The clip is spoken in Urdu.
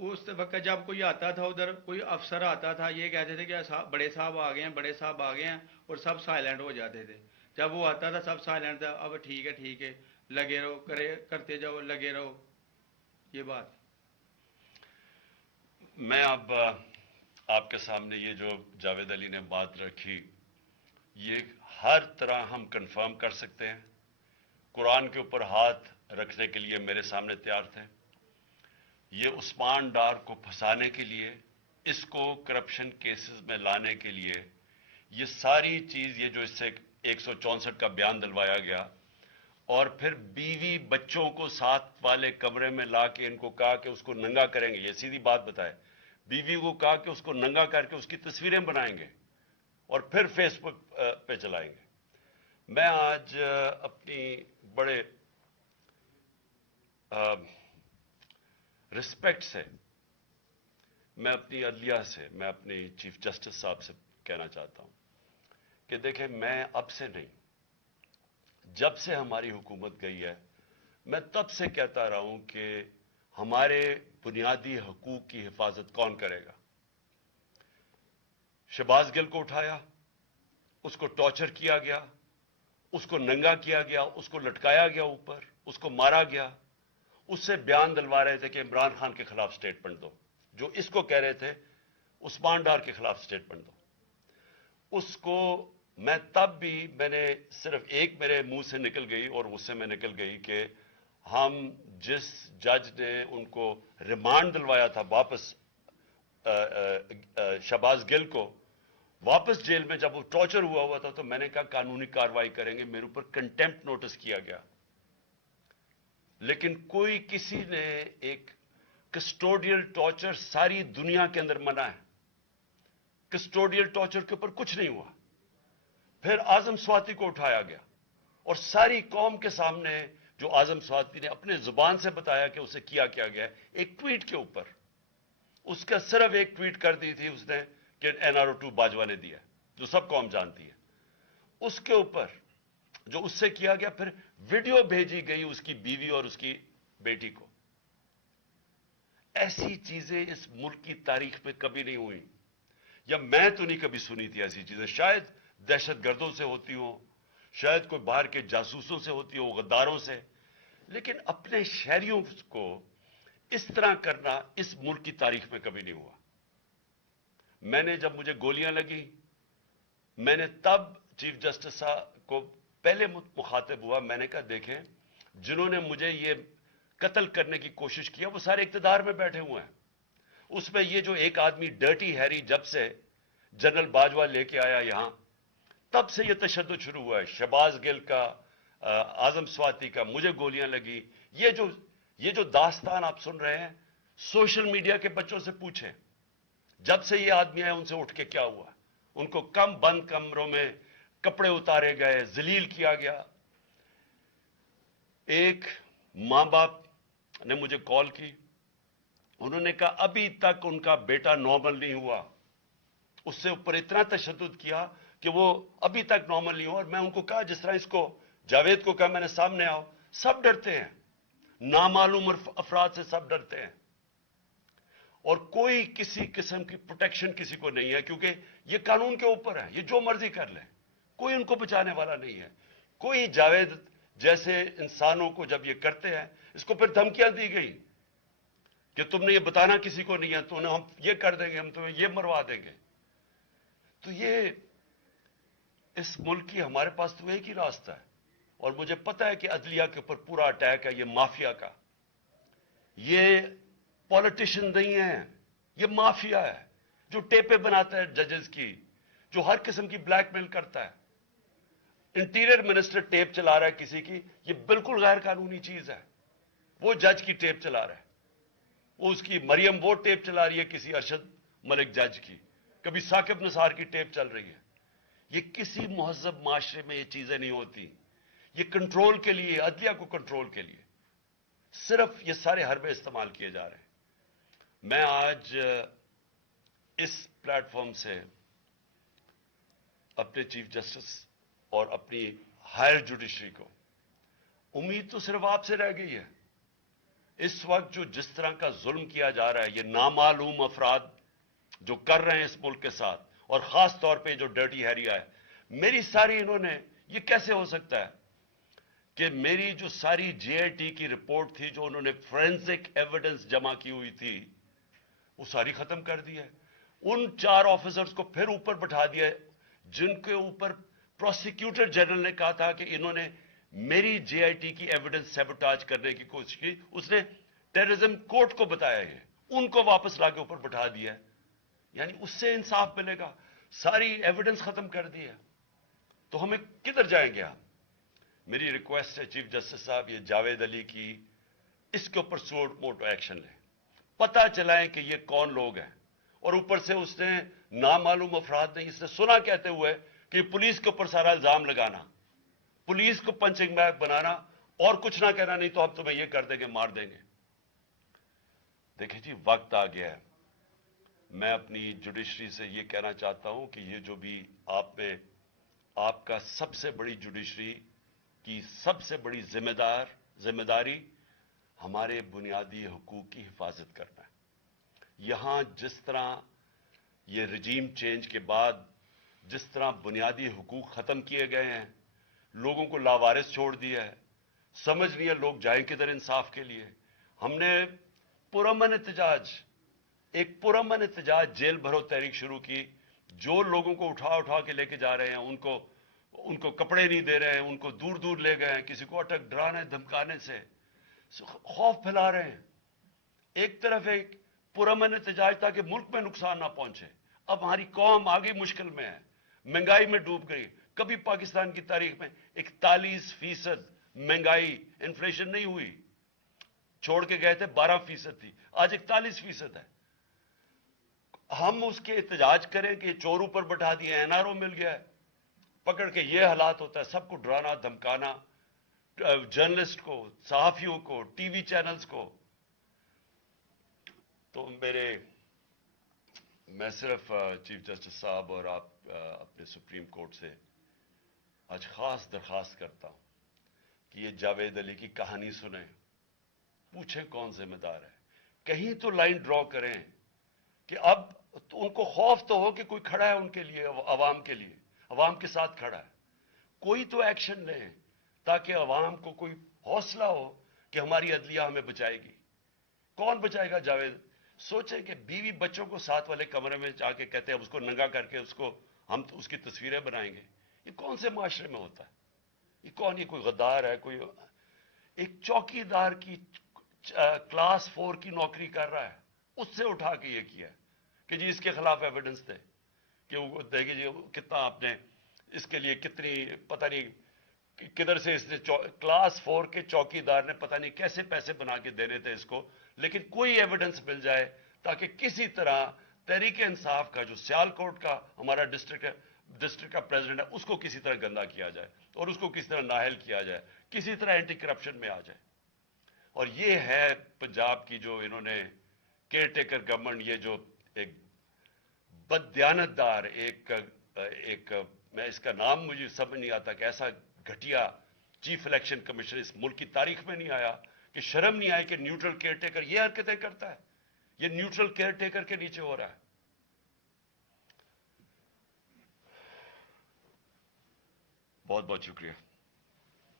اس وقت جب کوئی آتا تھا ادھر، کوئی افسر آتا تھا، یہ کہتے تھے کہ بڑے صاحب آ گئے ہیں، بڑے صاحب آ گئے ہیں، اور سب سائلنٹ ہو جاتے تھے. جب وہ آتا تھا سب سائلنٹ تھا. اب ٹھیک ہے لگے رہو، کرتے جاؤ، لگے رہو. یہ بات میں اب آپ کے سامنے یہ جو جاوید علی نے بات رکھی، یہ ہر طرح ہم کنفرم کر سکتے ہیں. قرآن کے اوپر ہاتھ رکھنے کے لیے میرے سامنے تیار تھے. یہ عثمان ڈار کو پھنسانے کے لیے، اس کو کرپشن کیسز میں لانے کے لیے، یہ ساری چیز، یہ جو اس سے 164 کا بیان دلوایا گیا، اور پھر بیوی بچوں کو ساتھ والے کمرے میں لا کے ان کو کہا کہ اس کو ننگا کریں گے. یہ سیدھی بات بتائے. بیوی کو کہا کہ اس کو ننگا کر کے اس کی تصویریں بنائیں گے اور پھر فیس بک پہ چلائیں گے. میں آج اپنی بڑے رسپیکٹ سے، میں اپنی عدلیہ سے، میں اپنی چیف جسٹس صاحب سے کہنا چاہتا ہوں کہ دیکھیں، میں اب سے نہیں، جب سے ہماری حکومت گئی ہے، میں تب سے کہتا رہا ہوں کہ ہمارے بنیادی حقوق کی حفاظت کون کرے گا. شہباز گل کو اٹھایا، اس کو ٹارچر کیا گیا، اس کو ننگا کیا گیا، اس کو لٹکایا گیا اوپر، اس کو مارا گیا. اس سے بیان دلوا رہے تھے کہ عمران خان کے خلاف سٹیٹمنٹ دو. جو اس کو کہہ رہے تھے عثمان ڈار کے خلاف سٹیٹمنٹ دو. اس کو میں تب بھی، میں نے صرف ایک میرے منہ سے نکل گئی اور اس سے میں نکل گئی کہ ہم جس جج نے ان کو ریمانڈ دلوایا تھا واپس، شہباز گل کو واپس جیل میں جب وہ ٹارچر ہوا تھا، تو میں نے کہا قانونی کارروائی کریں گے. میرے اوپر کنٹیمپٹ نوٹس کیا گیا. لیکن کوئی، کسی نے، ایک کسٹوڈیل ٹارچر ساری دنیا کے اندر منع ہے. کسٹوڈیل ٹارچر کے اوپر کچھ نہیں ہوا. پھر اعظم سواتی کو اٹھایا گیا اور ساری قوم کے سامنے جو اعظم سواتی نے اپنے زبان سے بتایا کہ اسے کیا گیا، ایک ٹویٹ کے اوپر، اس کا صرف ایک ٹویٹ کر دی تھی اس نے کہ NRO2 باجوہ نے دیا، جو سب قوم جانتی ہے. اس کے اوپر جو اس سے کیا گیا، پھر ویڈیو بھیجی گئی اس کی بیوی اور اس کی بیٹی کو. ایسی چیزیں اس ملک کی تاریخ میں کبھی نہیں ہوئی، یا میں تو نہیں کبھی سنی تھی ایسی چیزیں. شاید دہشت گردوں سے ہوتی ہوں، شاید کوئی باہر کے جاسوسوں سے ہوتی ہو، غداروں سے، لیکن اپنے شہریوں کو اس طرح کرنا اس ملک کی تاریخ میں کبھی نہیں ہوا. میں نے، جب مجھے گولیاں لگی، میں نے تب چیف جسٹس صاحب کو پہلے مخاطب ہوا. میں نے کہا دیکھیں، جنہوں نے مجھے یہ قتل کرنے کی کوشش کیا وہ سارے اقتدار میں بیٹھے ہوئے ہیں. اس میں یہ جو ایک آدمی ڈرٹی ہیری جب سے جنرل باجوہ لے کے آیا یہاں، تب سے یہ تشدد شروع ہوا ہے. شہباز گل کا، اعظم سواتی کا، مجھے گولیاں لگی. یہ جو داستان آپ سن رہے ہیں، سوشل میڈیا کے بچوں سے پوچھیں، جب سے یہ آدمی آئے ان سے اٹھ کے کیا ہوا. ان کو بند کمروں میں کپڑے اتارے گئے، ذلیل کیا گیا. ایک ماں باپ نے مجھے کال کی، انہوں نے کہا ابھی تک ان کا بیٹا نارمل نہیں ہوا. اس سے اوپر اتنا تشدد کیا کہ وہ ابھی تک نارمل نہیں ہوا. اور میں ان کو کہا، جس طرح اس کو جاوید کو کہا میں نے سامنے آؤ، سب ڈرتے ہیں، نامعلوم افراد سے سب ڈرتے ہیں، اور کوئی کسی قسم کی پروٹیکشن کسی کو نہیں ہے، کیونکہ یہ قانون کے اوپر ہے، یہ جو مرضی کر لیں، کوئی ان کو بچانے والا نہیں ہے. کوئی جاوید جیسے انسانوں کو جب یہ کرتے ہیں، اس کو پھر دھمکیاں دی گئی کہ تم نے یہ بتانا کسی کو نہیں ہے، تو ہم یہ کر دیں گے، ہم تمہیں یہ مروا دیں گے. تو یہ اس ملک کی، ہمارے پاس تو ایک ہی راستہ ہے. اور مجھے پتا ہے کہ عدلیہ کے اوپر پورا اٹیک ہے، یہ مافیا کا. یہ پولیٹیشین نہیں ہے، یہ مافیا ہے جو ٹیپیں بناتا ہے ججز کی، جو ہر قسم کی بلیک میل کرتا ہے. انٹیریئر منسٹر ٹیپ چلا رہا ہے کسی کی، یہ بالکل غیر قانونی چیز ہے. وہ جج کی ٹیپ چلا رہا ہے، وہ اس کی مریم وہ ٹیپ چلا رہی ہے کسی ارشد ملک جج کی، کبھی ثاقب نثار کی ٹیپ چل رہی ہے. یہ کسی مہذب معاشرے میں یہ چیزیں نہیں ہوتی. یہ کنٹرول کے لیے، عدلیہ کو کنٹرول کے لیے صرف یہ سارے حربے استعمال کیے جا رہے ہیں. میں آج اس پلیٹ فارم سے اپنے چیف جسٹس اور اپنی ہائر جوڈیشری کو، امید تو صرف آپ سے رہ گئی ہے. اس وقت جو جس طرح کا ظلم کیا جا رہا ہے، یہ نامعلوم افراد جو کر رہے ہیں اس ملک کے ساتھ، اور خاص طور پہ جو ڈرٹی ہیریا ہے، میری ساری انہوں نے، یہ کیسے ہو سکتا ہے کہ میری جو ساری جے آئی ٹی کی رپورٹ تھی، جو انہوں نے فورینسک ایویڈنس جمع کی ہوئی تھی، وہ ساری ختم کر دی ہے. ان 4 آفیسرز کو پھر اوپر بٹھا دیا ہے جن کے اوپر پروسیکیوٹر جنرل نے کہا تھا کہ انہوں نے میری جے آئی ٹی کی ایویڈنس سیبوٹاج کرنے کی کوشش کی. اس نے ٹیررزم کورٹ کو بتایا ہے، ان کو واپس لا کے اوپر بٹھا دیا ہے. یعنی اس سے انصاف ملے گا؟ ساری ایویڈنس ختم کر دی ہے. تو ہمیں کدھر جائیں گے ہم؟ میری ریکویسٹ ہے چیف جسٹس صاحب، یہ جاوید علی کی، اس کے اوپر موٹو ایکشن لیں، پتہ چلائیں کہ یہ کون لوگ ہیں. اور اوپر سے اس نے نامعلوم افراد نے اس نے سنا کہتے ہوئے کہ پولیس کے اوپر سارا الزام لگانا، پولیس کو پنچنگ بیگ بنانا اور کچھ نہ کہنا، نہیں تو ہم تمہیں یہ کر دیں گے، مار دیں گے. دیکھیں جی، وقت آ گیا ہے. میں اپنی جوڈیشری سے یہ کہنا چاہتا ہوں کہ یہ جو بھی آپ کا سب سے بڑی جوڈیشری کی سب سے بڑی ذمہ داری ہمارے بنیادی حقوق کی حفاظت کرنا ہے. یہاں جس طرح یہ رجیم چینج کے بعد جس طرح بنیادی حقوق ختم کیے گئے ہیں، لوگوں کو لاوارث چھوڑ دیا ہے، سمجھ نہیں ہے لوگ جائیں کدھر انصاف کے لیے. ہم نے ایک پرامن احتجاج جیل بھرو تحریک شروع کی. جو لوگوں کو اٹھا کے لے کے جا رہے ہیں، ان کو کپڑے نہیں دے رہے ہیں، ان کو دور دور لے گئے ہیں، کسی کو اٹک ڈرانے دھمکانے سے خوف پھیلا رہے ہیں. ایک طرف ایک پرامن احتجاج تاکہ ملک میں نقصان نہ پہنچے. اب ہماری قوم آگے مشکل میں ہے، مہنگائی میں ڈوب گئی. کبھی پاکستان کی تاریخ میں 41% مہنگائی انفلیشن نہیں ہوئی. چھوڑ کے گئے تھے 12% تھی، آج 41% ہے. ہم اس کے احتجاج کریں کہ چور اوپر بٹھا دیے، این آر او مل گیا ہے، پکڑ کے یہ حالات ہوتا ہے. سب کو ڈرانا دھمکانا، جرنلسٹ کو، صحافیوں کو، ٹی وی چینلز کو. تو میں صرف چیف جسٹس صاحب اور آپ اپنے سپریم کورٹ سے آج خاص درخواست کرتا ہوں کہ یہ جاوید علی کی کہانی سنیں، پوچھیں کون ذمہ دار ہے. کہیں تو لائن ڈرا کریں کہ اب ان کو خوف تو ہو کہ کوئی کھڑا ہے ان کے لیے، عوام کے لیے، عوام کے ساتھ کھڑا ہے. کوئی تو ایکشن لیں تاکہ عوام کو کوئی حوصلہ ہو کہ ہماری عدلیہ ہمیں بچائے گی. کون بچائے گا جاوید؟ سوچیں کہ بیوی بچوں کو ساتھ والے کمرے میں جا کے کہتے ہیں اس کو ننگا کر کے ہم اس کی تصویریں بنائیں گے. یہ کون سے معاشرے میں ہوتا ہے؟ یہ کوئی غدار ہے؟ کوئی ایک چوکی دار کی کلاس 4 کی نوکری کر رہا ہے، اس سے اٹھا کے یہ کیا کہ جی اس کے خلاف ایویڈنس دے، کہ وہ دیکھیں جی کتنا آپ نے اس کے لیے کتنی، پتہ نہیں کدھر سے اس نے کلاس 4 کے چوکی دار نے پتہ نہیں کیسے پیسے بنا کے دینے تھے اس کو. لیکن کوئی ایویڈنس مل جائے تاکہ کسی طرح تحریک انصاف کا جو سیالکوٹ کا ہمارا ڈسٹرکٹ کا پریزیڈنٹ ہے، اس کو کسی طرح گندا کیا جائے اور اس کو کسی طرح نااہل کیا جائے، کسی طرح اینٹی کرپشن میں آ جائے. اور یہ ہے پنجاب کی جو انہوں نے کیئر ٹیکر گورنمنٹ، یہ جو ایک بددیانت دار ایک میں اس کا نام مجھے سمجھ نہیں آتا کہ ایسا گھٹیا چیف الیکشن کمیشن اس ملک کی تاریخ میں نہیں آیا، کہ شرم نہیں آئی کہ نیوٹرل کیئر ٹیکر یہ حرکتیں کرتا ہے. یہ نیوٹرل کیئر ٹیکر کے نیچے ہو رہا ہے. بہت بہت شکریہ.